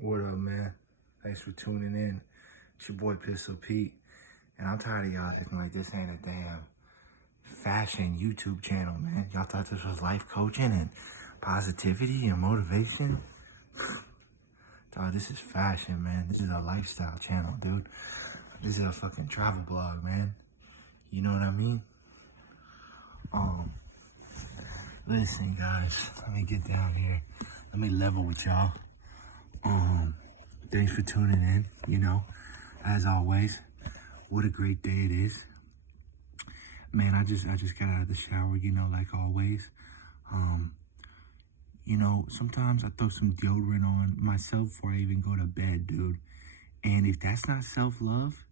What up, man? Thanks for tuning in. It's your boy Pistol Pete, and I'm tired of y'all acting like this ain't a damn fashion YouTube channel, man. Y'all thought this was life coaching and positivity and motivation? Dog, this is fashion, man. This is a lifestyle channel, dude. This is a fucking travel blog, man. You know what I mean? Listen, guys, let me get down here. Let me level with y'all. Thanks for tuning in, as always. What a great day it is. Man, I just got out of the shower, like always. Sometimes I throw some deodorant on myself before I even go to bed, dude. And if that's not self-love,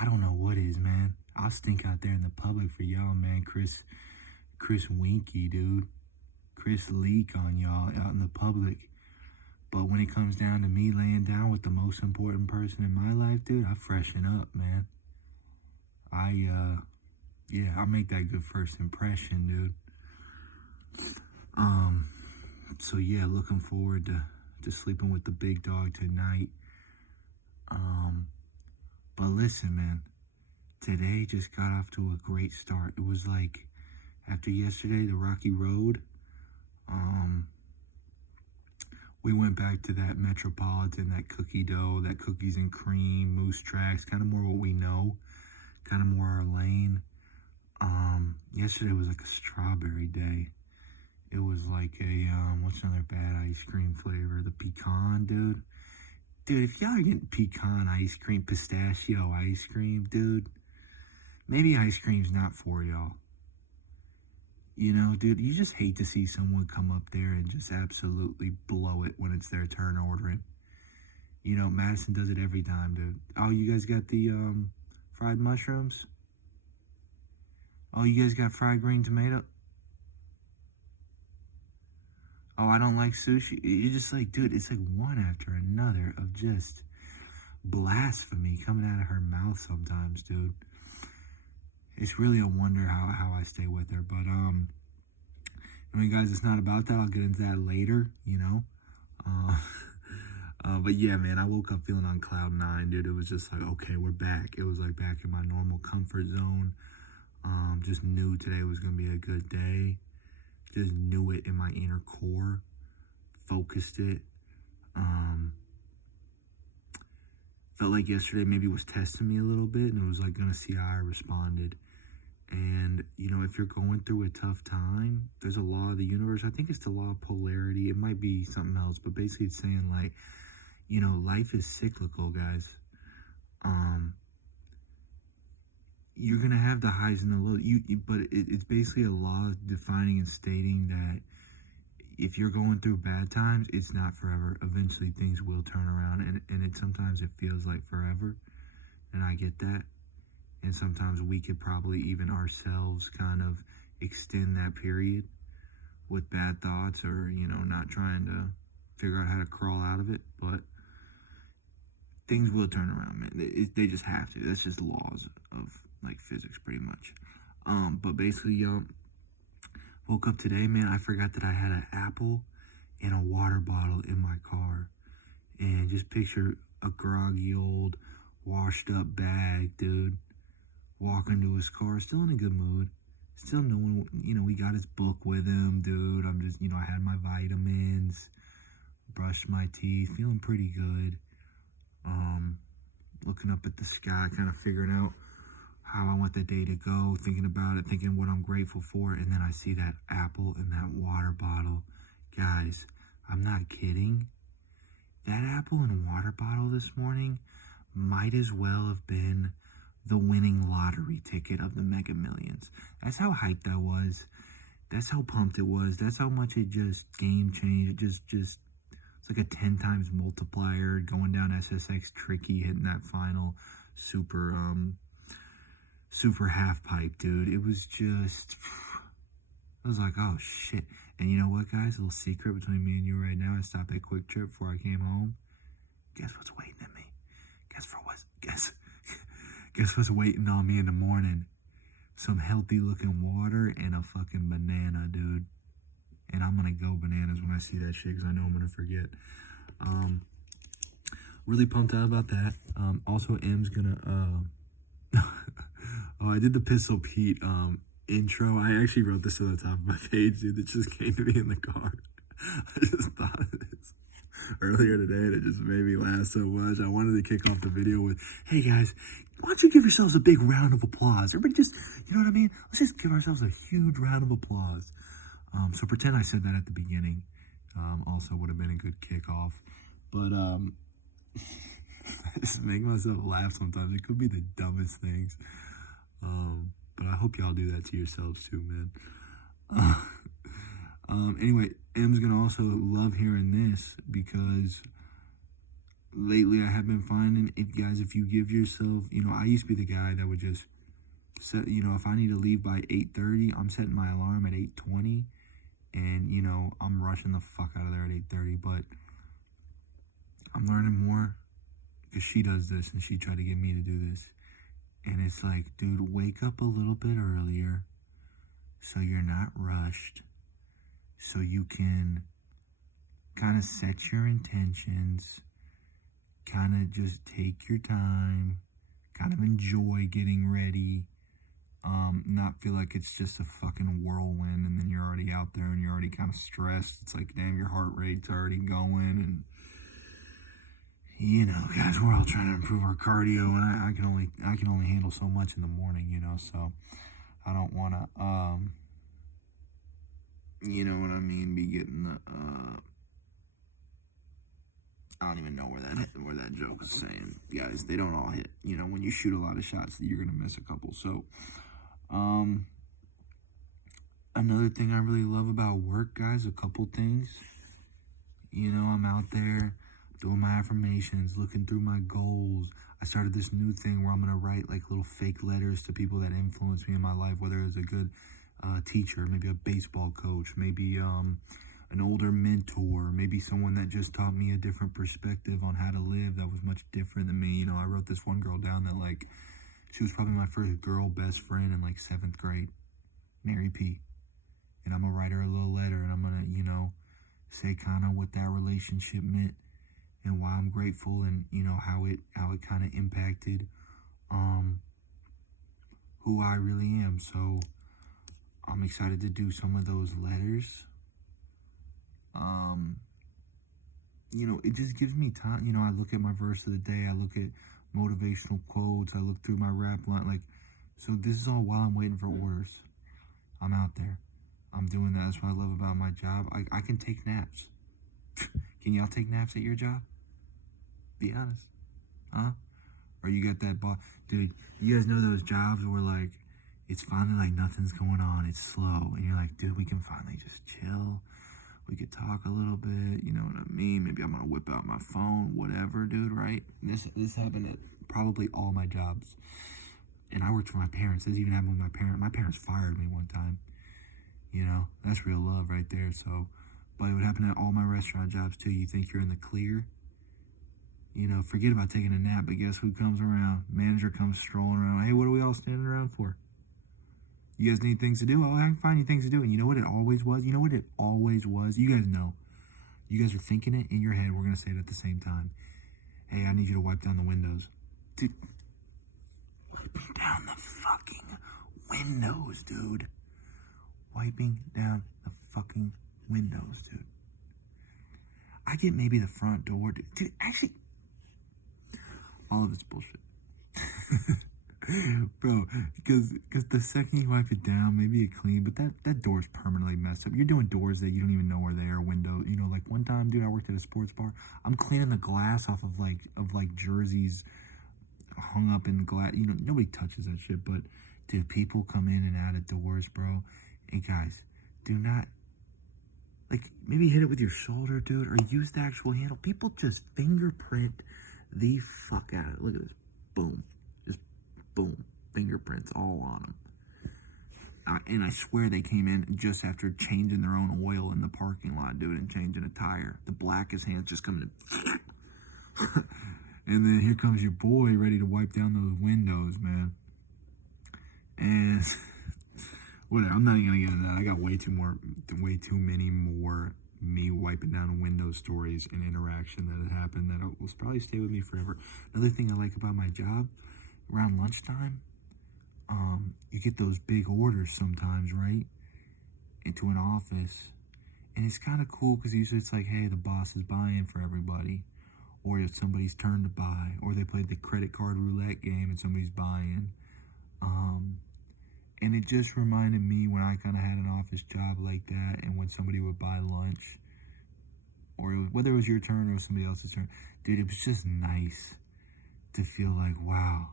I don't know what is, man. I'll stink out there in the public for y'all, man. Chris Winky, dude. Chris Leak on y'all out in the public. But when it comes down to me laying down with the most important person in my life, dude, I freshen up, man. I'll make that good first impression, dude. So yeah, looking forward to sleeping with the big dog tonight. But listen, man, today just got off to a great start. It was like, after yesterday, the Rocky Road, we went back to that Metropolitan, that cookie dough, that cookies and cream, moose tracks, kind of more what we know, kind of more our lane. Yesterday was like a strawberry day. It was like a, what's another bad ice cream flavor? The pecan, dude. Dude, if y'all are getting pecan ice cream, pistachio ice cream, dude, maybe ice cream's not for y'all. Dude, you just hate to see someone come up there and just absolutely blow it when it's their turn ordering. Madison does it every time, dude. Oh, you guys got the fried mushrooms? Oh, you guys got fried green tomato? Oh, I don't like sushi. You're just like, dude, it's like one after another of just blasphemy coming out of her mouth sometimes, dude. It's really a wonder how I stay with her. But, guys, it's not about that. I'll get into that later, But yeah, man, I woke up feeling on cloud nine, dude. It was just like, okay, we're back. It was like back in my normal comfort zone. Just knew today was going to be a good day. Just knew it in my inner core. Focused it. Felt like yesterday maybe was testing me a little bit, and it was like going to see how I responded. And, if you're going through a tough time, there's a law of the universe. I think it's the law of polarity. It might be something else, but basically it's saying, like, life is cyclical, guys. You're going to have the highs and the lows. But it's basically a law defining and stating that if you're going through bad times, it's not forever. Eventually things will turn around, and sometimes it feels like forever, and I get that. And sometimes we could probably even ourselves kind of extend that period with bad thoughts or, not trying to figure out how to crawl out of it. But things will turn around, man. They just have to. That's just laws of, like, physics pretty much. But basically, y'all, woke up today, man, I forgot that I had an apple and a water bottle in my car. And just picture a groggy old washed up bag, dude, walking to his car, still in a good mood, still knowing, we got his book with him, dude. I'm just, I had my vitamins, brushed my teeth, feeling pretty good. Looking up at the sky, kind of figuring out how I want the day to go, thinking about it, thinking what I'm grateful for, and then I see that apple and that water bottle. Guys, I'm not kidding. That apple and water bottle this morning might as well have been the winning lottery ticket of the Mega Millions. That's how hyped I was. That's how pumped it was. That's how much it just game changed. It just it's like a 10 times multiplier going down SSX tricky, hitting that final super half pipe, dude. It was just, I was like, oh shit. And you know what, guys? A little secret between me and you right now. I stopped at Quick Trip before I came home. Guess what's waiting at me? Guess what's waiting on me in the morning? Some healthy looking water and a fucking banana, dude. And I'm gonna go bananas when I see that shit, because I know I'm gonna forget. really pumped out about that. Also, M's gonna oh, I did the Pistol Pete intro. I actually wrote this on the top of my page, dude. It just came to me in the car. I just thought of this earlier today, and it just made me laugh so much. I wanted to kick off the video with, "Hey guys, why don't you give yourselves a big round of applause? Everybody just, you know what I mean? Let's just give ourselves a huge round of applause." So pretend I said that at the beginning. Also would have been a good kickoff, but I just make myself laugh sometimes. It could be the dumbest things. But I hope y'all do that to yourselves too, man. Anyway, M's gonna also love hearing this because lately I have been finding, if you give yourself, I used to be the guy that would just set, if I need to leave by 8:30, I'm setting my alarm at 8:20, and I'm rushing the fuck out of there at 8:30. But I'm learning more because she does this, and she tried to get me to do this. And it's like, dude, wake up a little bit earlier so you're not rushed, so you can kind of set your intentions, kind of just take your time, kind of enjoy getting ready, not feel like it's just a fucking whirlwind and then you're already out there and you're already kind of stressed. It's like, damn, your heart rate's already going, and guys, we're all trying to improve our cardio, and I can only handle so much in the morning, so I don't want to, you know what I mean, be getting the, I don't even know where that joke is saying. Guys, they don't all hit. When you shoot a lot of shots, you're going to miss a couple. So, another thing I really love about work, guys, a couple things. I'm out there doing my affirmations, looking through my goals. I started this new thing where I'm going to write like little fake letters to people that influenced me in my life, whether it's a good teacher, maybe a baseball coach, maybe an older mentor, maybe someone that just taught me a different perspective on how to live that was much different than me. I wrote this one girl down that, like, she was probably my first girl best friend in like 7th grade, Mary P. And I'm going to write her a little letter, and I'm going to, say kind of what that relationship meant and why I'm grateful, and how it kind of impacted who I really am. So I'm excited to do some of those letters. It just gives me time. I look at my verse of the day, I look at motivational quotes, I look through my rap line, like, so this is all while I'm waiting for orders. I'm out there, I'm doing that. That's what I love about my job. I can take naps. Can y'all take naps at your job? Be honest. Huh? Or you got that boss? Dude, you guys know those jobs where, like, it's finally like nothing's going on, it's slow, and you're like, dude, we can finally just chill, we could talk a little bit, you know what I mean? Maybe I'm gonna whip out my phone, whatever, dude, right? This happened at probably all my jobs. And I worked for my parents. This even happened with my parents. My parents fired me one time. That's real love right there. So, but it would happen at all my restaurant jobs too. You think you're in the clear, forget about taking a nap, but guess who comes around? Manager comes strolling around. Hey, what are we all standing around for? You guys need things to do? Oh, I can find you things to do. And you know what it always was? You guys know. You guys are thinking it in your head. We're going to say it at the same time. Hey, I need you to wipe down the windows. Dude, wiping down the fucking windows, dude. Wiping down the fucking windows, dude. I get maybe the front door. Dude, actually, all of it's bullshit. Bro, because the second you wipe it down, maybe it clean, but that door's permanently messed up. You're doing doors that you don't even know where they are, windows. Like one time, dude, I worked at a sports bar. I'm cleaning the glass off of jerseys hung up in glass. Nobody touches that shit, but dude, people come in and out of doors, bro. And guys, do not, like, maybe hit it with your shoulder, dude, or use the actual handle. People just fingerprint the fuck out of it. Look at this. Boom. Just boom. Fingerprints all on them. And I swear they came in just after changing their own oil in the parking lot, dude, and changing a tire. The blackest hands just coming in. And then here comes your boy ready to wipe down those windows, man. And whatever, I'm not even gonna get into that. I got way too many more me wiping down window stories and interaction that had happened that will probably stay with me forever. Another thing I like about my job, around lunchtime, you get those big orders sometimes, right? Into an office. And it's kind of cool because usually it's like, hey, the boss is buying for everybody. Or if somebody's turn to buy. Or they played the credit card roulette game and somebody's buying. And it just reminded me when I kind of had an office job like that, and when somebody would buy lunch, or whether it was your turn or somebody else's turn, dude, it was just nice to feel like, wow,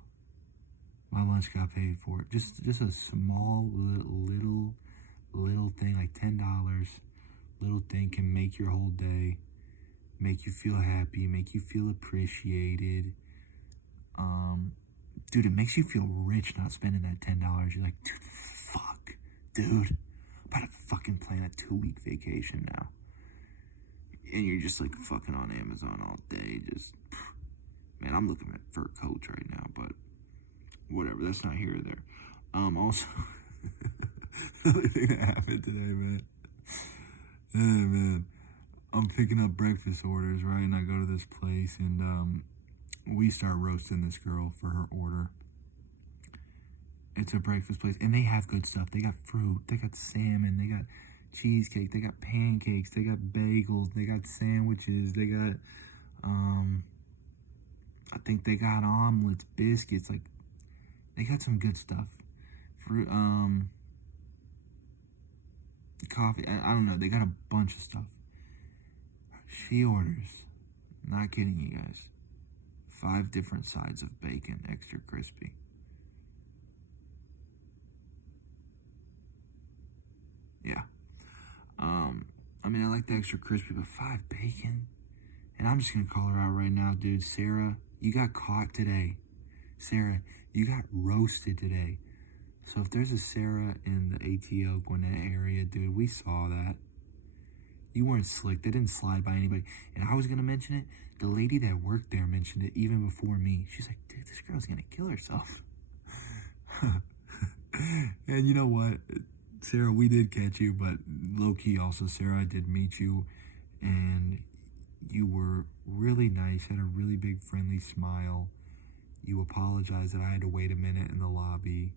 my lunch got paid for. Just a small little thing, like $10, little thing can make your whole day, make you feel happy, make you feel appreciated. Dude, it makes you feel rich not spending that $10. You're like, dude, fuck, dude, I'm about to fucking plan a 2-week vacation now. And you're just like fucking on Amazon all day. Just, man, I'm looking at fur coats right now, but whatever, that's not here or there. Also, another thing that happened today, man. Yeah, man. I'm picking up breakfast orders, right? And I go to this place, and we start roasting this girl for her order. It's a breakfast place, and they have good stuff. They got fruit, they got salmon, they got cheesecake, they got pancakes, they got bagels, they got sandwiches, they got, I think they got omelets, biscuits, like, they got some good stuff. Fruit, coffee, I don't know, they got a bunch of stuff. She orders, not kidding you guys, 5 different sides of bacon, extra crispy. Yeah. I mean, I like the extra crispy, but 5 bacon? And I'm just gonna call her out right now, dude. Sarah, you got caught today. Sarah, you got roasted today. So if there's a Sarah in the ATL Gwinnett area, dude, we saw that. You weren't slick. They didn't slide by anybody. And I was gonna mention it. The lady that worked there mentioned it even before me. She's like, dude, this girl's gonna kill herself. And you know what? Sarah, we did catch you, but low-key also, Sarah, I did meet you, and you were really nice, had a really big friendly smile. You apologized that I had to wait a minute in the lobby.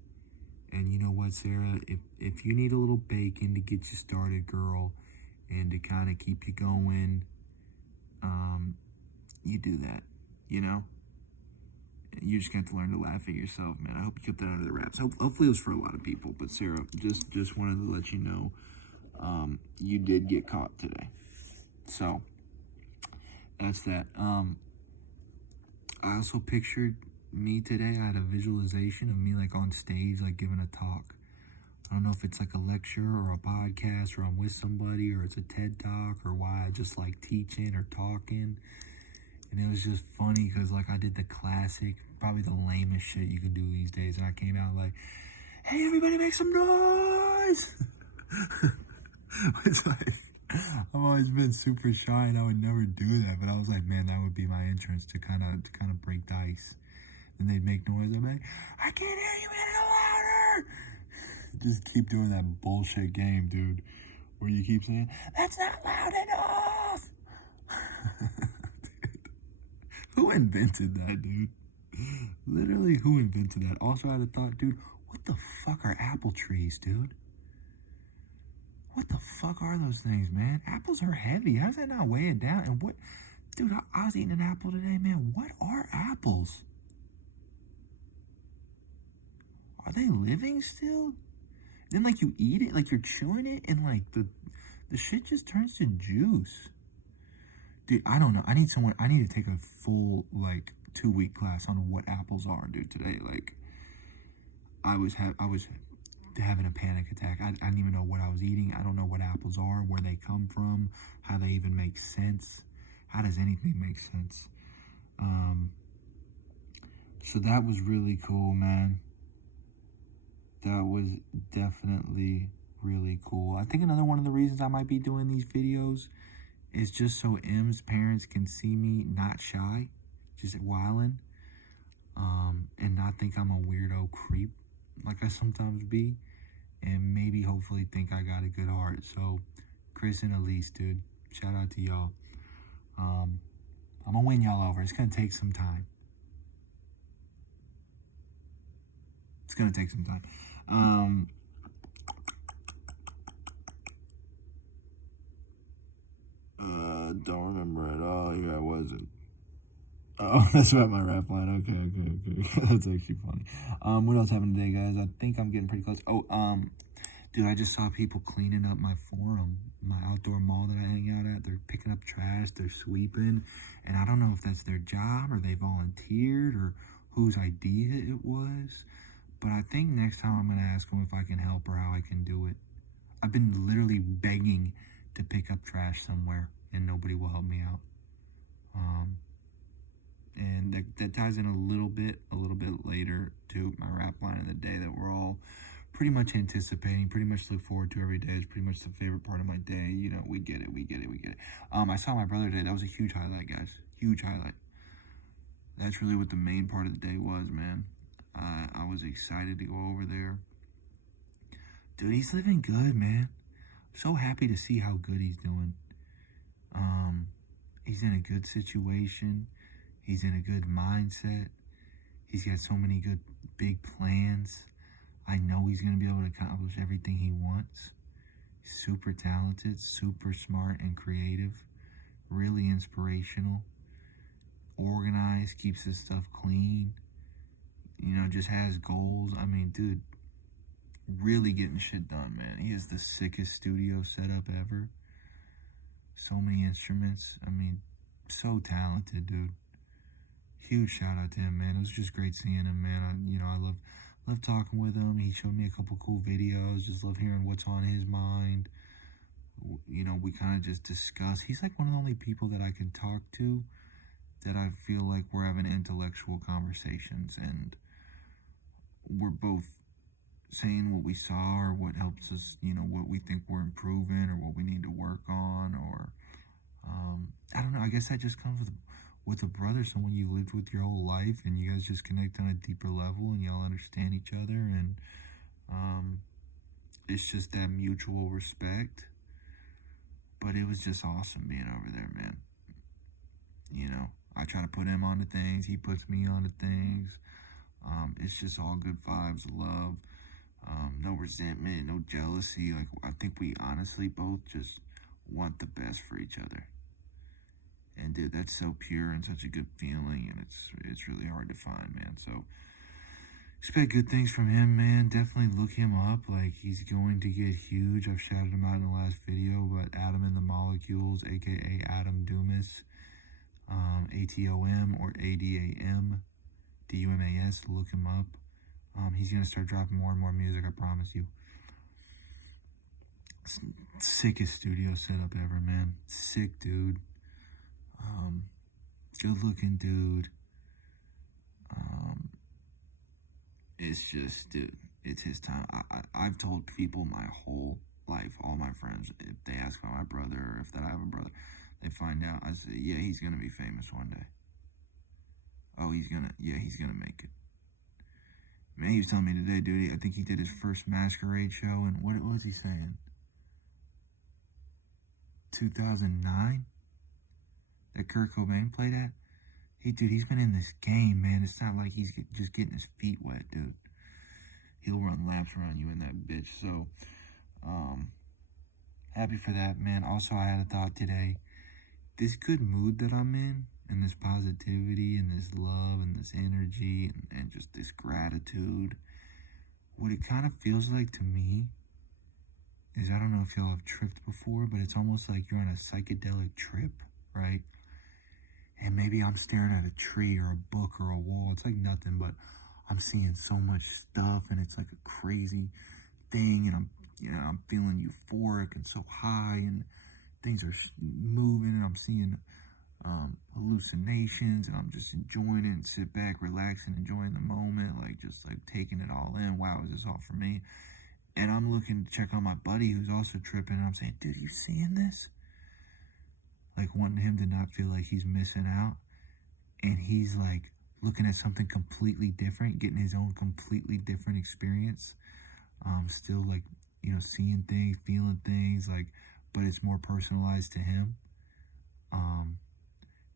And you know what, Sarah? If you need a little bacon to get you started, girl, and to kind of keep you going, you do that, you know? You just got to learn to laugh at yourself, man. I hope you kept that under the wraps. Hopefully it was for a lot of people. But Sarah, just wanted to let you know, you did get caught today. So that's that. I also pictured me today. I had a visualization of me like on stage, like giving a talk. I don't know if it's like a lecture or a podcast, or I'm with somebody, or it's a TED Talk, or why I just like teaching or talking. And it was just funny because, like, I did the classic, probably the lamest shit you can do these days. And I came out like, hey, everybody make some noise. It's like, I've always been super shy and I would never do that. But I was like, man, that would be my entrance to kind of break the ice. And they'd make noise. I'm like, I can't hear you any louder. Just keep doing that bullshit game, dude, where you keep saying, that's not loud enough. Who invented that, dude? Literally, who invented that? Also, I had a thought, dude, what the fuck are apple trees, dude? What the fuck are those things, man? Apples are heavy. How's that not weigh it down? And what, dude, I was eating an apple today, man. What are apples? Are they living still? Then, like, you eat it, like you're chewing it, and like the shit just turns to juice. Dude, I don't know. I need to take a full, like, 2-week class on what apples are, dude, today. Like, I was having a panic attack. I didn't even know what I was eating. I don't know what apples are, where they come from, how they even make sense. How does anything make sense? So that was really cool, man. That was definitely really cool. I think another one of the reasons I might be doing these videos is just so M's parents can see me not shy, just wildin', and not think I'm a weirdo creep like I sometimes be, and maybe hopefully think I got a good heart. So Chris and Elise, dude, Shout out to y'all. Um, I'm gonna win y'all over. It's gonna take some time. It's gonna take some time. Don't remember at all. Yeah, I wasn't. Oh, that's about my rap line. Okay. That's actually funny. What else happened today, guys? I think I'm getting pretty close. Oh, dude, I just saw people cleaning up my forum, my outdoor mall that I hang out at. They're picking up trash, they're sweeping, and I don't know if that's their job or they volunteered or whose idea it was. But I think next time I'm gonna ask them if I can help or how I can do it. I've been literally begging to pick up trash somewhere, and nobody will help me out. And that ties in a little bit later to my rap line of the day that we're all pretty much anticipating, pretty much look forward to every day. It's pretty much the favorite part of my day. You know, we get it, we get it, we get it. I saw my brother today. That was a huge highlight, guys. Huge highlight. That's really what the main part of the day was, man. I was excited to go over there. Dude, he's living good, man. So happy to see how good he's doing. He's in a good situation. He's in a good mindset. He's got so many good big plans. I know he's going to be able to accomplish everything he wants. He's super talented, super smart and creative, really inspirational, organized, keeps his stuff clean, you know, just has goals. I mean, dude, really getting shit done, man. He has the sickest studio setup ever. So many instruments. I mean, so talented, dude. Huge shout out to him, man. It was just great seeing him, man. I love talking with him. He showed me a couple cool videos. Just love hearing what's on his mind. You know, we kind of just discuss. He's like one of the only people that I can talk to that I feel like we're having intellectual conversations, and we're both saying what we saw or what helps us, you know, what we think we're improving or what we need to work on, or I don't know. I guess that just comes with a brother, someone you lived with your whole life, and you guys just connect on a deeper level, and y'all understand each other, and it's just that mutual respect. But it was just awesome being over there, man. You know, I try to put him onto things, he puts me onto things. It's just all good vibes, love, no resentment, no jealousy. Like, I think we honestly both just want the best for each other. And dude, that's so pure and such a good feeling, and it's really hard to find, man. So expect good things from him, man. Definitely look him up. Like, he's going to get huge. I've shouted him out in the last video, but Atom and the Molecules, aka Adam Dumas, ATOM or ADAM, DUMAS. Look him up. He's gonna start dropping more and more music. I promise you. Sickest studio setup ever, man. Sick dude. Good looking dude. It's just, dude, it's his time. I've told people my whole life, all my friends, if they ask about my brother or if that I have a brother, they find out. I say, yeah, he's gonna be famous one day. Oh, he's gonna make it. Man, he was telling me today, dude. I think he did his first Masquerade show, and what was he saying? 2009. That Kurt Cobain played at. Hey, dude, he's been in this game, man. It's not like he's just getting his feet wet, dude. He'll run laps around you in that bitch. So, happy for that, man. Also, I had a thought today. This good mood that I'm in, and this positivity, and this love, and this energy, and just this gratitude, what it kind of feels like to me is, I don't know if y'all have tripped before, but it's almost like you're on a psychedelic trip, right? And maybe I'm staring at a tree or a book or a wall. It's like nothing, but I'm seeing so much stuff, and it's like a crazy thing, and I'm feeling euphoric and so high, and things are moving, and I'm seeing hallucinations, and I'm just enjoying it and sit back, relaxing, enjoying the moment, like just like taking it all in. Wow, is this all for me? And I'm looking to check on my buddy who's also tripping, and I'm saying, dude, you seeing this? Like, wanting him to not feel like he's missing out. And he's like looking at something completely different, getting his own completely different experience. Still, like, you know, seeing things, feeling things, like, but it's more personalized to him. Um,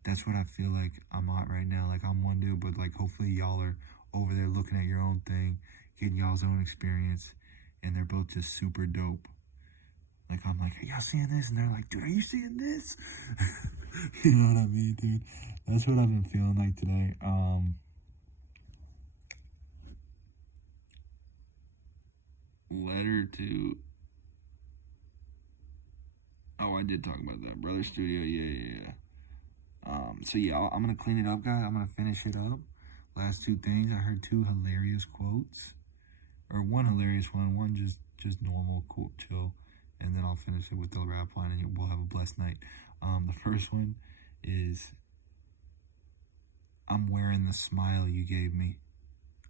that's what I feel like I'm at right now. Like I'm one dude, but like hopefully y'all are over there looking at your own thing, getting y'all's own experience, and they're both just super dope. Like I'm like, are y'all seeing this? And they're like, dude, are you seeing this? You know what I mean, dude? That's what I've been feeling like today. Letter to. Oh, I did talk about that. Brother Studio, yeah. So yeah, I'm gonna clean it up, guys. I'm gonna finish it up. Last two things. I heard two hilarious quotes, or one hilarious one just normal, cool, chill, and then I'll finish it with the rap line, and we'll have a blessed night. The first one is, "I'm wearing the smile you gave me.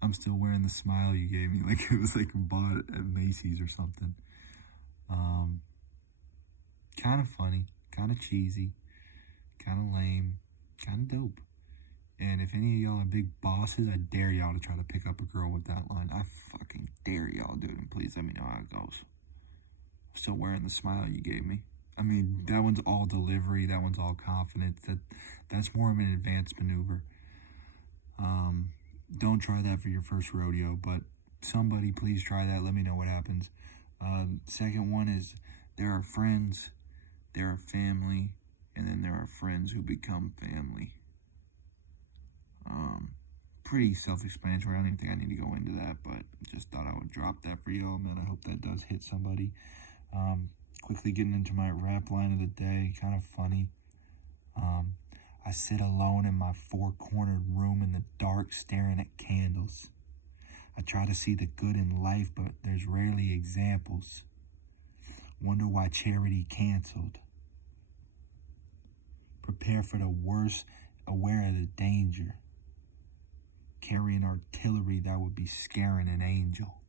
I'm still wearing the smile you gave me." Like it was like bought at Macy's or something. Um, Kind of funny, kind of cheesy, kind of lame, kind of dope. And if any of y'all are big bosses, I dare y'all to try to pick up a girl with that line. I fucking dare y'all, dude. And please let me know how it goes. Still wearing the smile you gave me. I mean, that one's all delivery. That one's all confidence. That's more of an advanced maneuver. Don't try that for your first rodeo, but somebody please try that. Let me know what happens. Second one is, there are friends, there are family, and then there are friends who become family. Pretty self-explanatory. I don't even think I need to go into that, but just thought I would drop that for y'all, man. I hope that does hit somebody. Quickly getting into my rap line of the day, kind of funny. I sit alone in my four-cornered room in the dark, staring at candles. I try to see the good in life, but there's rarely examples. Wonder why charity canceled. Prepare for the worst, aware of the danger. Carrying artillery that would be scaring an angel.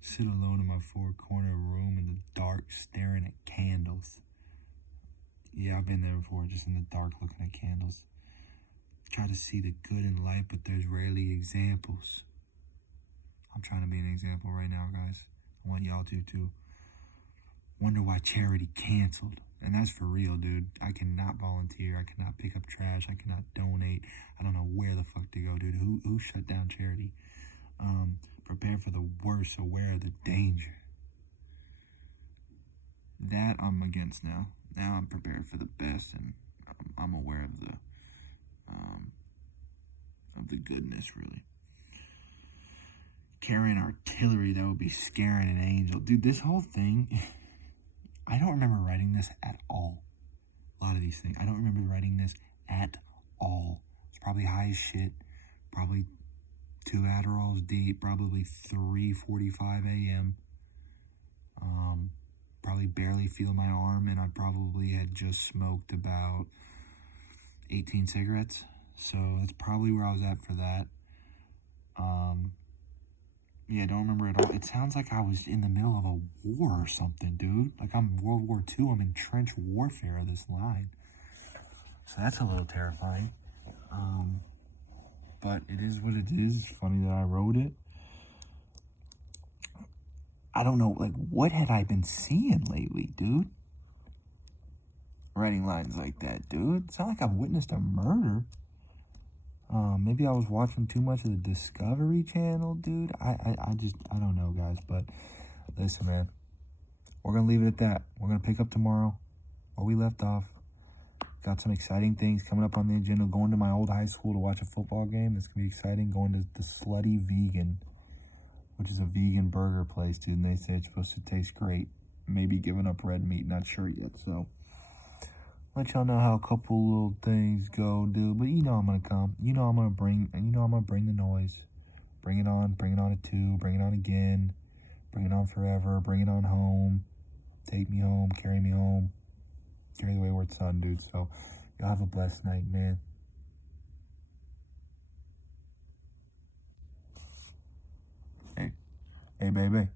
Sit alone in my four-corner room in the dark, staring at candles. Yeah, I've been there before, just in the dark looking at candles. Try to see the good in life, but there's rarely examples. I'm trying to be an example right now, guys. I want y'all to too. Wonder why charity canceled. And that's for real, dude. I cannot volunteer. I cannot pick up trash. I cannot donate. I don't know where the fuck to go, dude. Who shut down charity? Prepare for the worst, aware of the danger. That I'm against now. Now I'm prepared for the best, and I'm aware of the goodness, really. Carrying artillery that would be scaring an angel. Dude, this whole thing, I don't remember writing this at all. A lot of these things. I don't remember writing this at all. It's probably high as shit. Probably 2 Adderalls deep. Probably 3:45 a.m. Probably barely feel my arm, and I probably had just smoked about 18 cigarettes. So that's probably where I was at for that. Yeah, I don't remember at all. It sounds like I was in the middle of a war or something, dude. Like I'm World War II. I'm in trench warfare of this line. So that's a little terrifying. But it is what it is. It's funny that I wrote it. I don't know, like, what had I been seeing lately, dude? Writing lines like that, dude. It's not like I've witnessed a murder. Maybe I was watching too much of the Discovery Channel, dude. I don't know, guys. But listen, man, we're gonna leave it at that. We're gonna pick up tomorrow where we left off. Got some exciting things coming up on the agenda. Going to my old high school to watch a football game. That's gonna be exciting. Going to the Slutty Vegan, which is a vegan burger place, dude. And they say it's supposed to taste great. Maybe giving up red meat. Not sure yet. So let y'all know how a couple little things go, dude. But you know I'm gonna come. You know I'm gonna bring the noise. Bring it on at 2, bring it on again, bring it on forever, bring it on home, take me home, carry me home, carry the wayward son, dude. So y'all have a blessed night, man. Hey, baby.